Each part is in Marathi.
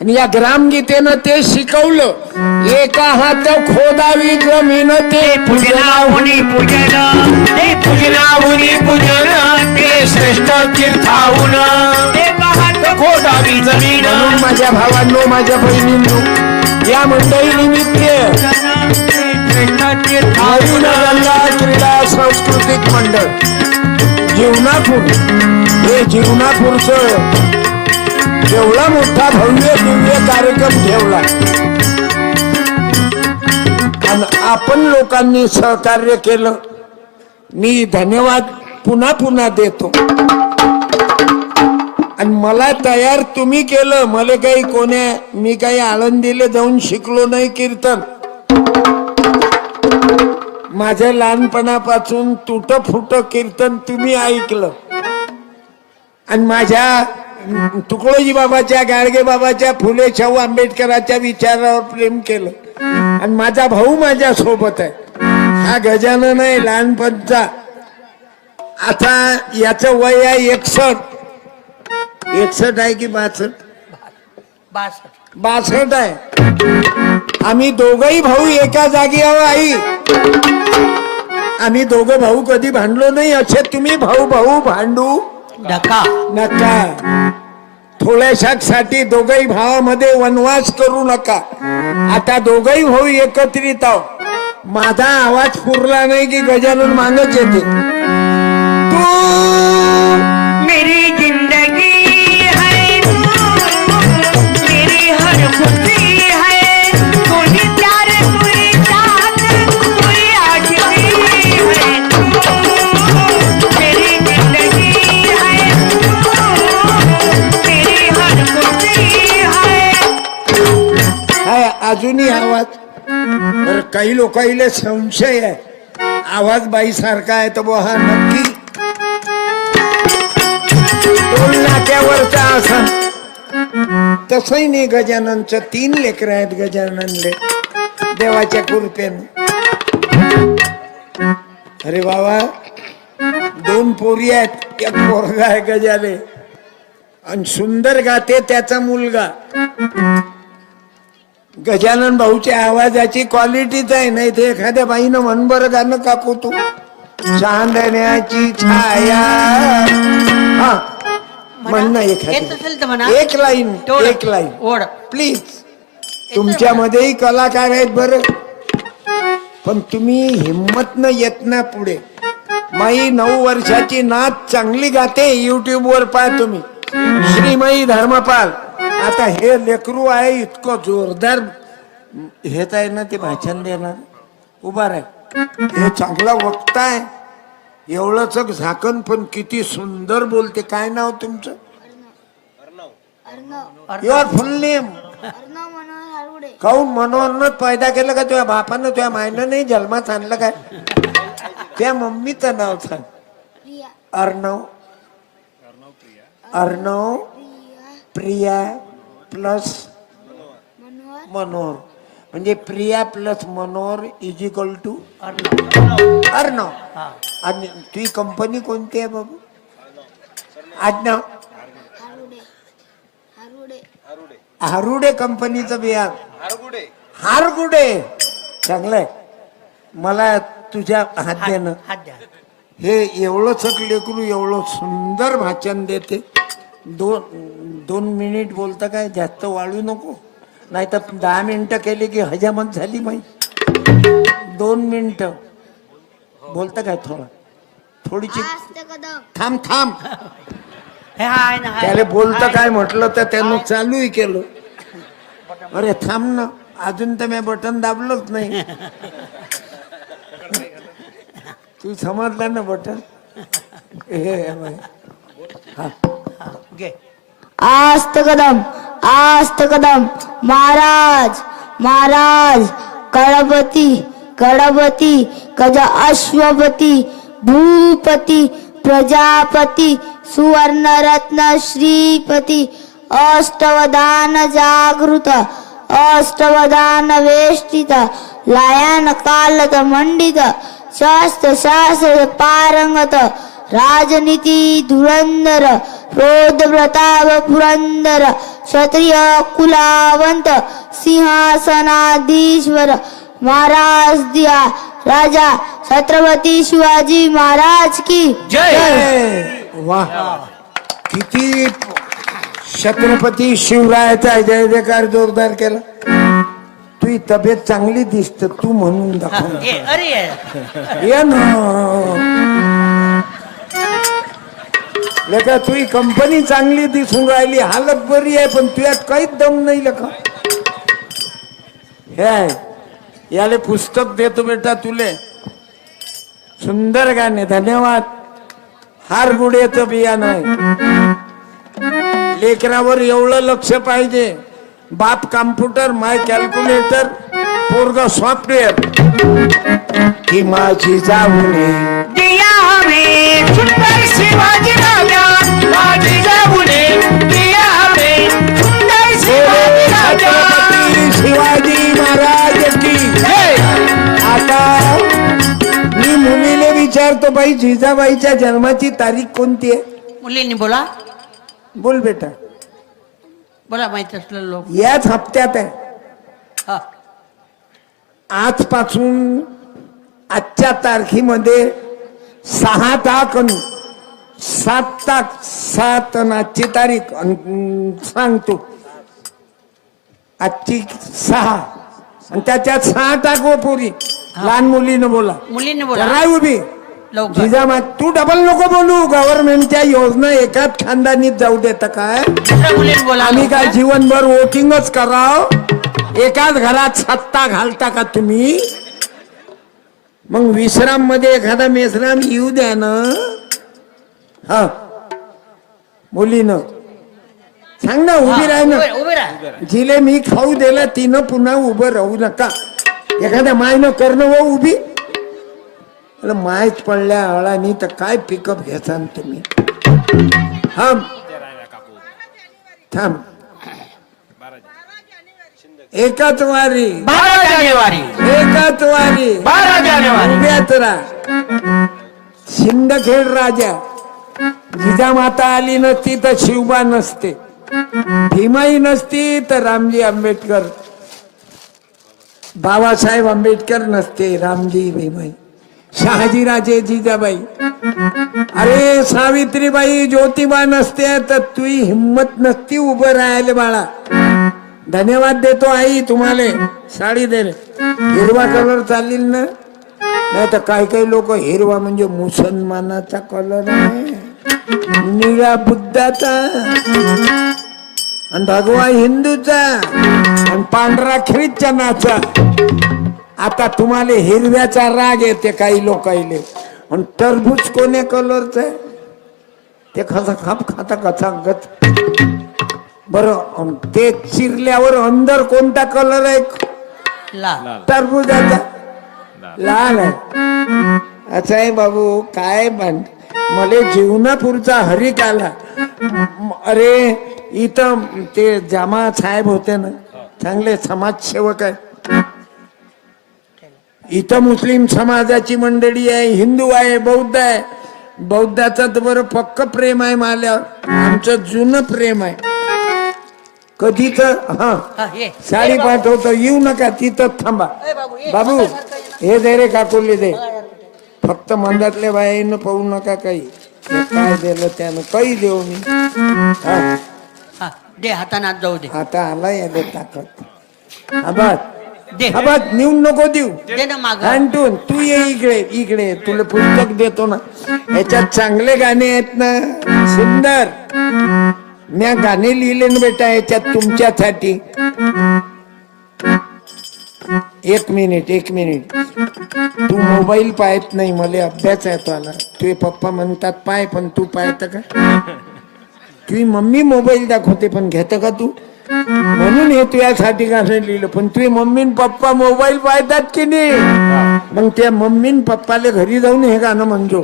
आणि या ग्रामगीतेनं ते शिकवलं. एका हात खोदावी जमीन ते पूजनाहुनी पूजन ते पूजनाहुनी पूजन ते श्रेष्ठ तीर्थाहून. खोदावी जमीन. माझ्या भावांनो माझ्या बहिणींनो या मंडळी निमित्त क्रीडा सांस्कृतिक मंडळ जीवनापूर. हे जीवनापूरचं एवढा मोठा भव्य दिव्य कार्यक्रम ठेवला. आणि आपण लोकांनी सहकार्य केलं. मी धन्यवाद पुन्हा पुन्हा देतो. आणि मला तयार तुम्ही केलं. मला काही कोण्या मी काही आळंदीला जाऊन शिकलो नाही कीर्तन. माझ्या लहानपणापासून तुट फुट कीर्तन तुम्ही ऐकलं. आणि माझ्या तुकडोजी बाबाच्या गाडगे बाबाच्या फुले शाहू आंबेडकराच्या विचारावर प्रेम केलं. आणि माझा भाऊ माझ्या सोबत आहे. हा गजानन आहे लहानपणचा. आता याचं वय आहे एकसठ. एकसठ आहे की बासष्ट बासष्ट आहे. आम्ही दोघही भाऊ एका जागी आहो आई. आम्ही दोघं भाऊ कधी भांडलो नाही असे तुम्ही भाऊ भाऊ भांडू ढका नका. थोड्याशासाठी दोघही भावामध्ये वनवास करू नका. आता दोघही भाऊ एकत्रित आहो माझा आवाज पुरला नाही की गजानन मागच येते. तू अजूनही आवाज. तर काही लोकांना संशय आहे. आवाज बाई सारखा आहे तर बुवा हा नक्की. दोन नाक्यावरचा असा तसही नाही गजाननचं. तीन लेकर आहेत गजाननले. देवाच्या कृपेनं. अरे बाबा दोन पोरी आहेत. एक पोरगा आहे गजाले. आणि सुंदर गाते त्याचा मुलगा. गजानन भाऊच्या आवाजाची क्वालिटीच आहे नाही ते एखाद्या बाईनं म्हण बरं गाणं काकू तू चांदण्याची छाया. हा. म्हण ना येत असेल तर म्हणा. एखादी एक लाईन. एक लाईन ओढ. प्लीज तुमच्यामध्येही कलाकार आहेत बर. पण तुम्ही हिंमत न येत ना पुढे. माई नऊ वर्षाची नाच चांगली गाते युट्यूब वर पाहा तुम्ही. श्रीमयी धर्मपाल. आता हे लेकरू आहे इतकं जोरदार हेच आहे ना ते भाषण देणार. उभा राह. हे चांगला वक्ता आहे. एवढंच झाकण पण किती सुंदर बोलते. काय नाव तुमचं? युअर फुल नेम काऊन मनोहरनं पैदा केलं का? तुझ्या बापानं तुझ्या मायनं नाही? जन्मात आणलं काय? त्या मम्मीचं नाव सांग. अर्णव. अर्णव. प्रिया प्लस मनोहर. म्हणजे Priya plus Manohar is equal to Arnav. आणि तुझी कंपनी कोणती आहे बाबू? आडनाव? हारुडे. हारुडे. हारुडे कंपनीचं बियाण हारगुडे. चांगलंय. मला तुझ्या हात देणं हात द्या. हे एवढंच लेकरू एवढं सुंदर भाषण देते. दोन दोन मिनिट बोलता काय? जास्त वाढू नको. नाही तर दहा मिनिटं केली की हजामत झाली माही दोन मिनिटं. बोलता काय थोडं? थोडीशी थांब थांब. हे हाय ना हाय. त्याला बोलतं. काय म्हटलं तर त्यानं चालूही केलं. अरे थांब ना. अजून तर मी बटन दाबलंच नाही. तू समजला ना बटन? हे बाई. हा. आस्त कदम आस्त कदम महाराज महाराज कळपती गणपती गज अश्वपती भूपती प्रजापती सुवर्णरत्न श्रीपती अष्टवदान जागृत अष्टवदान वेष्टित लायन कालत मंडित शास्त्र शास्त्र पारंगत राजनीती धुरंधर प्रोध प्रताप पुरंदर क्षत्रिय कुलावंत सिंहासनाधीश्वर महाराज दिया राजा छत्रपती शिवाजी महाराज की जय। वा किती छत्रपती शिवरायाचा जय जयकार जोरदार केला. तुझी तब्येत चांगली दिसत तू म्हणून दाखव अरे. ये ना. लेका तुझी कंपनी चांगली दिसून राहिली हालत बरी आहे पण तुझ्यात काहीच दम नाही लेखा हे आहे. याले पुस्तक देतो बेटा तुले. सुंदर गाणे धन्यवाद. हार गुढ्याचं बियाणं आहे. लेकरावर एवढं लक्ष पाहिजे. बाप कॉम्प्युटर माय कॅल्क्युलेटर पोरग सॉफ्टवेअर. की माझी जाऊने विचारतो बाई जिजाबाईच्या जन्माची तारीख कोणती आहे? मुलींनी बोला. बोल बेटा. बोला माहीत असलेलं लोक. याच हप्त्यात आहे. हा. आजपासून आजच्या तारखेमध्ये सहा ताक अन सात ताक सात आजची तारीख सांगतो. आजची सहा. आणि त्याच्यात सहा टाक हो. पोरी लहान मुलीनं बोला. मुलींनी बोला. राय उभी. लवकर. जिजामा तू डबल नको बोलू. गव्हर्नमेंटच्या योजना एकाच खानदानीत जाऊ देत काय? दुसऱ्या मुलींनी बोला. आम्ही काय. जीवनभर वोटिंगच कराव? एकाच घरात सत्ता घालता का तुम्ही? मग विश्राममध्ये एखादा मेश्राम येऊ द्या ना. हा. मुलीनं. सांग ना उभी राह ना. उभे- उभे राहा. जिले मी खाऊ दिला तिनं पुन्हा उभं राहू नका. एखाद्या मायनं करणं व उभी. अरे माहीत पडल्या अळानी तर काय पिकअप घ्याचान तुम्ही? थांब. थांब. एकच वारी. बारा जानेवारी. एकच वारी. बारा जानेवारी. उभ्यात राहा. शिंदखेड राजा. जिजामाता आली नसती तर शिवबा नसते. भीमाई नसती तर रामजी आंबेडकर. बाबासाहेब आंबेडकर नसते रामजी भीमाई. शहाजीराजे जिजाबाई. अरे सावित्रीबाई ज्योतिबा नसते तर तुझी हिंमत नसती उभं राहिले बाळा. धन्यवाद देतो आई तुम्हाला साडी दे हिरवा कलर चालेल ना? नाही तर काही काही लोक हिरवा म्हणजे मुसलमानाचा कलर आहे. निळा बुद्धाचा आणि भगवा हिंदूचा आणि पांढरा ख्रिश्चनाचा. आता तुम्हाला हिरव्याचा राग येते काही लोकाईले आणि टरबूज कोण्या कलरचं आहे? ते खसा खाप खाता कसा गत बर ते चिरल्यावर अंदर कोणता कलर आहे? लाल. टरबुजाचा? लाल. आहे. असं आहे बाबू काय म्हण मले जीवनापूरचा हरिक आला अरे इथं ते जामा साहेब होते ना चांगले समाजसेवक आहे इथं मुस्लिम समाजाची मंडळी आहे हिंदू आहे बौद्ध आहे. बौद्धाचं तर बरं पक्क प्रेम आहे माल्यावर आमचं जुनं प्रेम आहे. कधीच हा साडी पाठवतो येऊ नका तिथं थांबा. ए, बाबू, ये. बाबू हे दे रे काकुले दे. फक्त मंदातल्या बाईनं पाहू नका काही. काय दिलं त्यानं? काही देऊ मी. हा, हा दे हातानात जाऊ दे. आता आला याले ताकद. आबाद. दे. आबाद नेऊन नको देऊ. दे ना माग. आणटून तू ये इकडे इकडे. तुला पुस्तक देतो ना. याच्यात चांगले गाणे आहेत ना. सुंदर. म्या गाणे लिहिले ना बेटा याच्यात तुमच्यासाठी. एक मिनिट एक मिनिट. तू मोबाईल पाहत नाही मला अभ्यास आहे तो आला. तुझे पप्पा म्हणतात पाय पण तू पाहत का? तुझी मम्मी मोबाईल दाखवते पण घेत का तू? म्हणून हे तुझ्यासाठी गाणं लिहिलं. पण तुझे मम्मी पप्पा मोबाईल पाहतात की नाही? मग त्या मम्मी पप्पाला घरी जाऊन हे गाणं म्हणजो.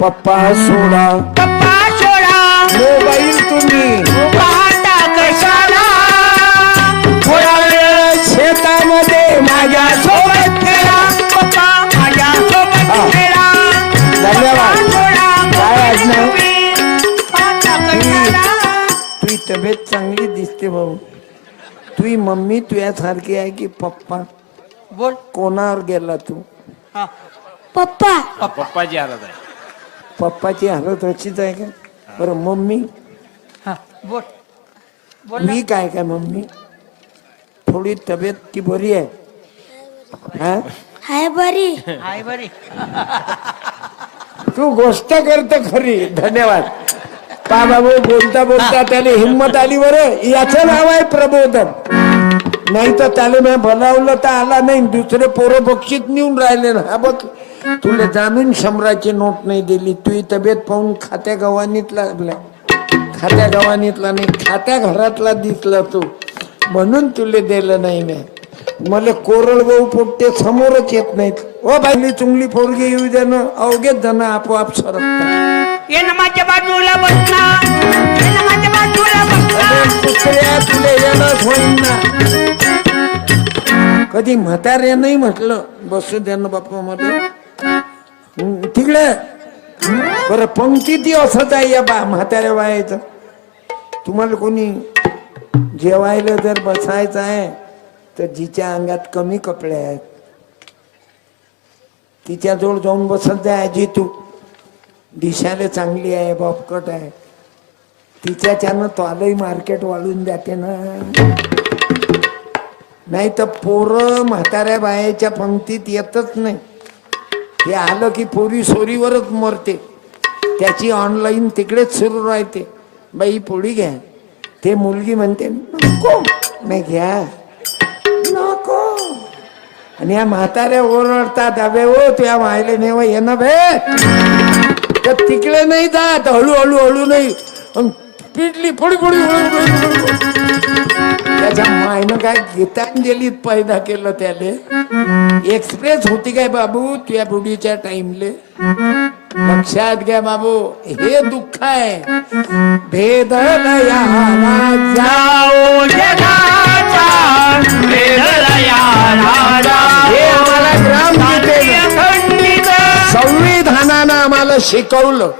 पप्पा सोडा. पप्पा सोडा. मोबाईल तुम्ही. की भाऊ तुझी मम्मी तुझ्यासारखी आहे की पप्पा? बोल. कोणावर गेला तू? हा. पप्पा. पप्पाची हालत आहे. पप्पाची हालत अशीच आहे का? बरं मम्मी? हा बोल. बोल ना. मी काय काय मम्मी? थोडी तब्येत ती बरी आहे? हा? हाय बरी. हाय बरी. तू गोष्ट करत खरी. धन्यवाद. पा बाबू बोलता बोलता त्याला हिंमत आली बरं. याचं नाव आहे प्रबोधन. नाही तर त्याला मी बोलावलं तर आला नाही दुसरे पोरं बक्षीत नेऊन राहिले ना. हा बघ तुला जाणून शंभराची नोट नाही दिली. तुझी तब्येत पाहून खात्या गवानीतला खात्या गवानीतला नाही खात्या घरातला दिसला तू. म्हणून तुले दिलं नाही मी. मला कोरडभाऊ पोट्टे समोरच येत नाहीत. ओ बाईली चुंगली पोरगी येऊ दे ना. अवघेच जण आपोआप सरकतात. ये ना माझ्या बाजूला बस ये माझ्या बाजूला बस कुत्र्या तुला कधी म्हाताऱ्या नाही म्हटलं. बसू द्या ना बाप्पा मला. तिकडे. बरं पंक्ती ती असंच आहे या बा म्हाताऱ्या बायाचं. तुम्हाला कोणी जेवायला जर बसायचं आहे तर जिच्या अंगात कमी कपडे आहेत. तिच्याजवळ जाऊन बसत जाय आजी तू. दिशाला चांगली आहे बॉबकट आहे. तिच्याच्यानं तोलाही मार्केट वाढून जाते ना. नाही तर पोरं म्हाताऱ्या बायाच्या पंक्तीत येतच नाही. हे आलं की पोरी सोरीवरच मरते. त्याची ऑनलाईन तिकडेच सुरू राहते. बाई पोळी घ्या. ते मुलगी म्हणते नको. नाही घ्या. नको. आणि या म्हाताऱ्या ओरडतात अबे ओ तुया मायले नेव ये ना बे. तर तिकडे नाही जात हळूहळू हळू नाही. पिटली फोडी फोडी त्याच्या मायनं काय गीतांजलीत पैदा केलं त्याले? एक्सप्रेस होती काय बाबू तुझ्या बुडीच्या टाइमले लक्षात घ्या बाबू हे दुःख आहे. भेद जाओ शिकवलं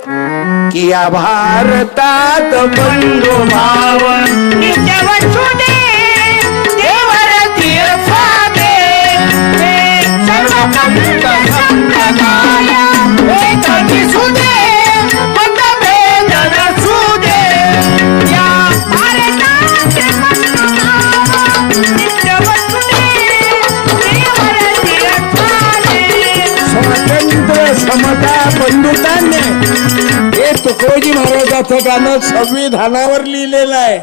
की या भारतात बंधू भाव नित्य वसुदे देवर तुकोजी महाराजाचं गाणं संविधानावर लिहिलेलं आहे.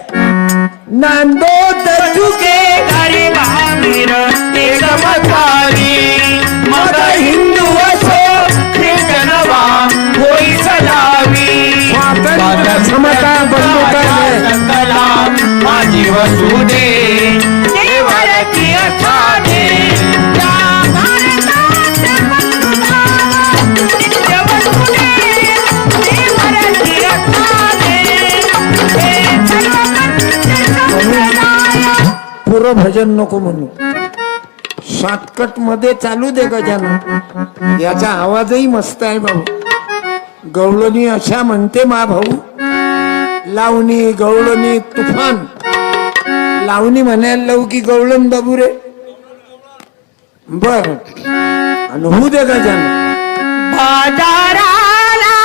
नांदो तुके महावीर एकमतारी मग हिंदू असो होई स्वातंत्र्य समता माझी वसुदे दुसरं भजन नको म्हणू. शॉर्टकटमध्ये चालू दे गजानन याचा आवाजही मस्त आहे भाऊ. गवळणी अशा म्हणते मा भाऊ. लावणी गवळणी तुफान. लावणी म्हणायला लावू की गवळण बाबू रे. बर. आणि होऊ दे गजानन बाजाराला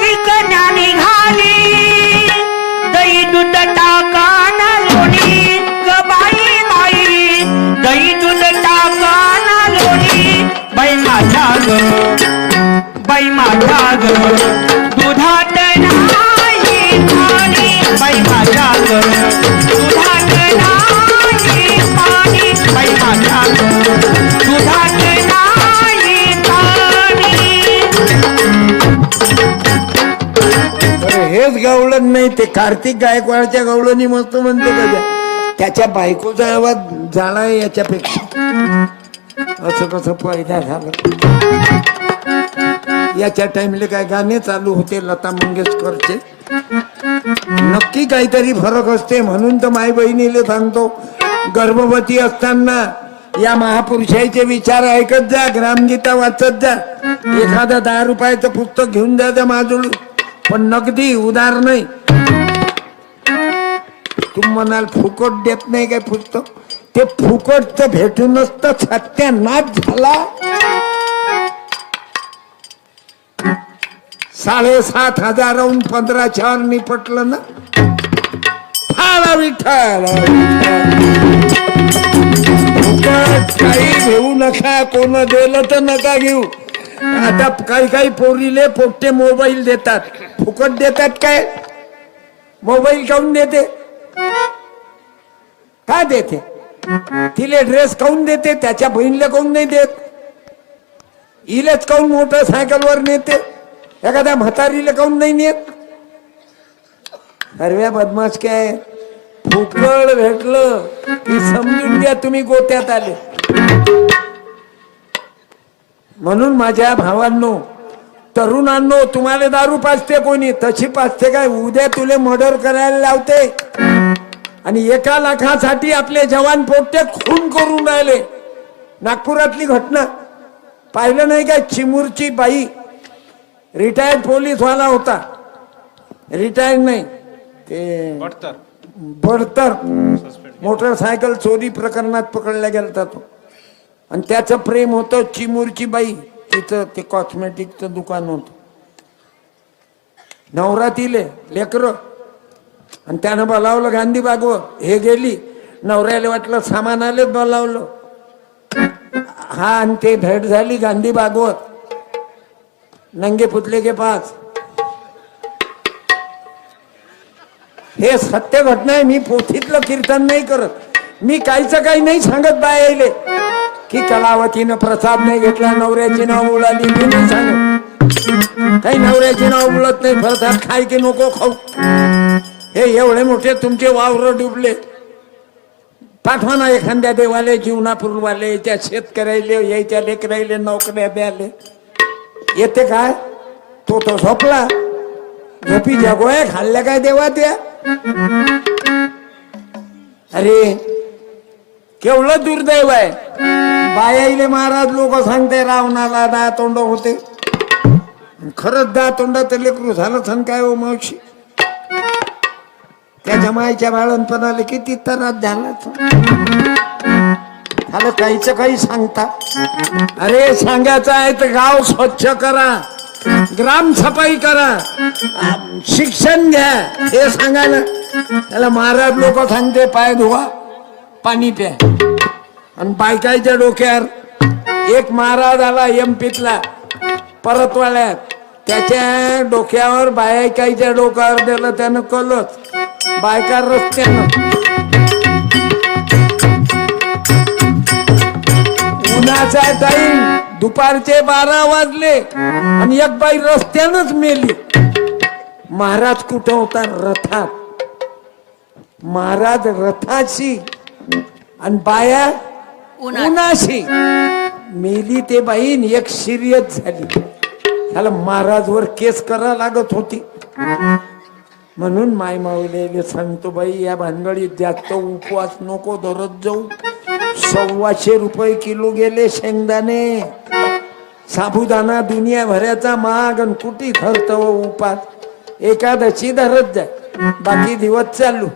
विकण्या निघाली दही दूध टाकाना गवळण नाही ते कार्तिक गायकवाडच्या गवळणी मस्त म्हणते का त्याच्या बायकोचा आवाज झाला आहे याच्यापेक्षा. असं कसं फायदा झालं? याच्या टाइमले काय गाणे चालू होते लता मंगेशकरचे. नक्की काहीतरी फरक असते म्हणून तर माई बहिणीला सांगतो गर्भवती असताना या महापुरुषाचे विचार ऐकत जा ग्रामगीता वाचत जा. एखादा दहा रुपयाचं पुस्तक घेऊन जा त्या माझूळ पण नगदी उदार नाही. तुम्ही म्हणाल फुकट देत नाही काय पुस्तक? ते फुकट तर भेटूनच तर सत्यानाश झाला. साडेसात हजाराहून पंधरा चार निपटलं ना? फाळा विठ्ठल काही घेऊ नका कोण दिलं तर नका घेऊ. आता काही काही पोरीले पोट्टे मोबाईल देतात. फुकट देतात काय? मोबाईल काऊन देते? का देते? तिले ड्रेस काऊन देते? त्याच्या बहिणीला काऊन नाही देत? इलेच काऊन मोटरसायकलवर नेते? एखाद्या म्हातारीला काऊन नाही नेत? हरव्या बदमाश काय? फुकळ भेटलं. की समजून घ्या तुम्ही गोत्यात आले. म्हणून माझ्या भावांनो तरुणांनो तुम्हाला दारू पाचते कोणी? तशी पाचते काय? उद्या तुले मर्डर करायला लावते. आणि एका लाखासाठी आपले जवान पोट्टे खून करून राहिले. नागपुरातली घटना. पाहिलं नाही का? चिमूरची बाई रिटायर्ड पोलीस वाला होता. रिटायर्ड नाही. ते बडतर. मोटरसायकल चोरी प्रकरणात पकडला गेलता तो. आणि त्याचं प्रेम होतं चिमूरची बाई तिचं ते कॉस्मेटिकचं दुकान होतं. नवरातीले लेकर. आणि त्यानं बोलावलं गांधी बागवर हे गेली. नवऱ्याला वाटलं सामानालेच बोलावलं. हा आणि ते भेट झाली गांधी बागवर नंगे पुतले के पास हे सत्य घटना आहे मी पोथीतलं कीर्तन नाही करत. मी काहीच काही नाही सांगत बायले की कलावतीनं प्रसाद नाही घेतला नवऱ्याची नाव उडाली मी नाही सांगत. काही नवऱ्याची नाव उडत नाही प्रसाद खाय की नको खाऊ. हे एवढे मोठे तुमचे वावर डुबले. पाठवा ना एखाद्या देवाले जीवनापूर्वाले याच्या शेतकऱ्याले यायच्या लेकरायले नोकऱ्या द्याले. येते काय? तो तो झोपला. झोपी जगोय खाल्ल्या काय देवा त्या अरे केवढं दुर्दैव आहे. बायाईले महाराज लोक सांगते रावणाला दहा तोंड होते. खरंच दहा तोंडात लेकरू झालं सण काय हो मावशी? त्याच्या मायच्या बाळणपणाला किती त्रास झाला आलं काहीच काही सांगता. अरे सांगायचं आहे तर गाव स्वच्छ करा. ग्राम सफाई करा. शिक्षण घ्या हे सांगायला. त्याला महाराज लोक सांगते पाय धुवा पाणी प्या. आणि बायकाईच्या डोक्यावर एक महाराज आला एम पीतला परतवाल्यात त्याच्या डोक्यावर बायकाईच्या डोक्यावर दिलं त्यानं कलच बायका रस्त्यानं उन्हाचा टाइम दुपारचे बारा वाजले आणि एक बाई रस्त्यानच मेली. महाराज कुठं होता? रथात. महाराज रथाशी आणि बाया उन्हाशी. मेली ते बाईन एक सिरियस झाली. त्याला महाराजवर केस करा लागत होती. म्हणून माय माऊलीले सांगतो बाई या भानगडीत जास्त उपवास नको धरत जाऊ. सव्वाशे रुपये किलो गेले शेंगदाणे. साबुदाणा दुनियाभराचा महाग आणि कुठे ठरत उपास. एकादशी धरत जाय बाकी दिवस चालू.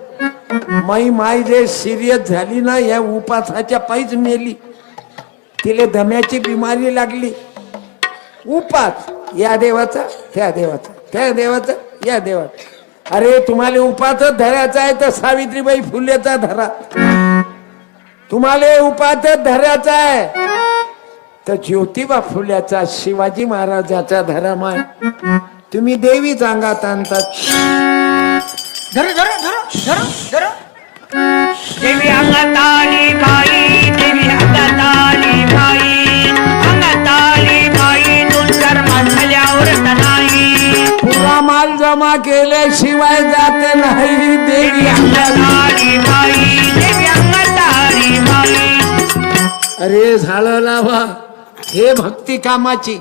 माई माय जे सिरियस झाली ना या उपासाच्या पायीच मेली. तिले दम्याची बिमारी लागली. उपास. या देवाचा त्या देवाचा त्या देवाचा या देवाचा. अरे तुम्हाला उपासच धरायचा आहे तर सावित्रीबाई फुलेचा धरा. तुम्हाला उपासच धरायचा आहे. तर ज्योतिबा फुल्याचा शिवाजी महाराजाचा धर्म आहे तुम्ही देवी अंगात आणतात धर धर धर धर धर. देवी अंगात आली बाई देवी अंगात आली बाई. अंगात आली बाई तुझ्या माणसाल्यावर नाही पुरा माल जमा केल्याशिवाय जात नाही देवी देवी अंगात आली अरे झालं लावा. हे भक्ती कामाची.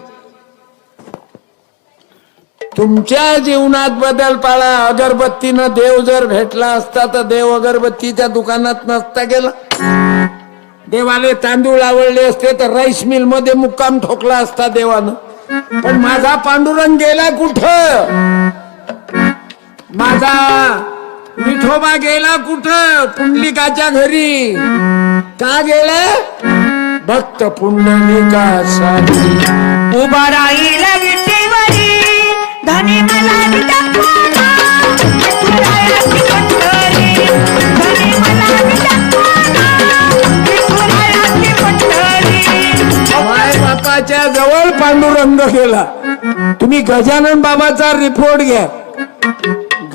तुमच्या जीवनात बदल पाळा. अगरबत्तीनं देव जर भेटला असता तर देव अगरबत्तीच्या दुकानात नसता गेला. देवाने तांदूळ आवडले असते तर राईस मिलमध्ये मुक्काम ठोकला असता देवानं. पण माझा पांडुरंग गेला कुठं? माझा विठोबा गेला कुठं? पुंडलिकाच्या घरी. का गेला? भक्त पुंडलिकासाठी उभा राहील विटेवरी धनी मला जवळ पांडुरंग गेला. तुम्ही गजानन बाबाचा रिपोर्ट घ्या.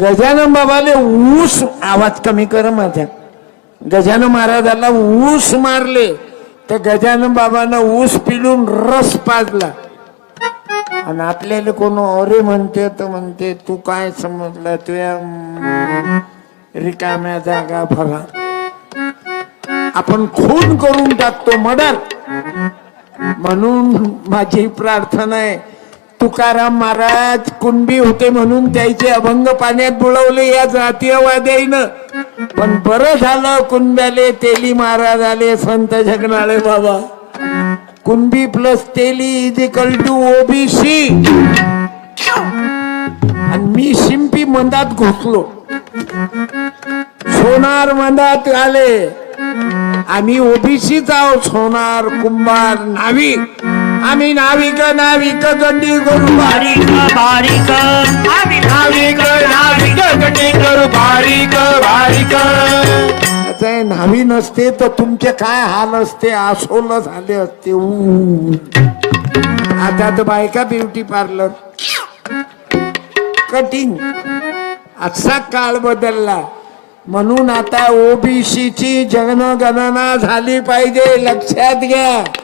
गजानन बाबाने ऊस आवाज कमी कर माझ्या. गजानन महाराजाला ऊस मारले. तर गजानन बाबानं ऊस पिलून रस पाजला. आणि आपल्याला कोण अरे म्हणते तर म्हणते तू काय समजला तुझ्या रिकाम्या जागा फरा आपण खून करून टाकतो मर्डर. म्हणून माझी प्रार्थना आहे तुकाराम महाराज कुणबी होते म्हणून त्याचे अभंग पाण्यात बुडवले या जातीयवाद्याईनं. पण बरं झालं कुणब्याले तेली महाराज आले Sant Jagnale Baba. Kunbi plus Teli is equal to OBC आणि मी शिंपी मंदात घुसलो. सोनार मंदात आले. आम्ही ओबीसीच आहोत सोनार कुंभार नाविक. आम्ही नाविक नाविक गंडी करू बारीक बारीक. आम्ही नाविक नाविक. गंडी करू बारीक बारीक. आता न्हावी नसते तर तुमचे काय हाल असते? आसोल झाले असते. ऊ. आता तर बायका ब्युटी पार्लर. कटिंग. असा काळ बदलला. म्हणून आता ओबीसीची जनगणना झाली पाहिजे. लक्षात घ्या.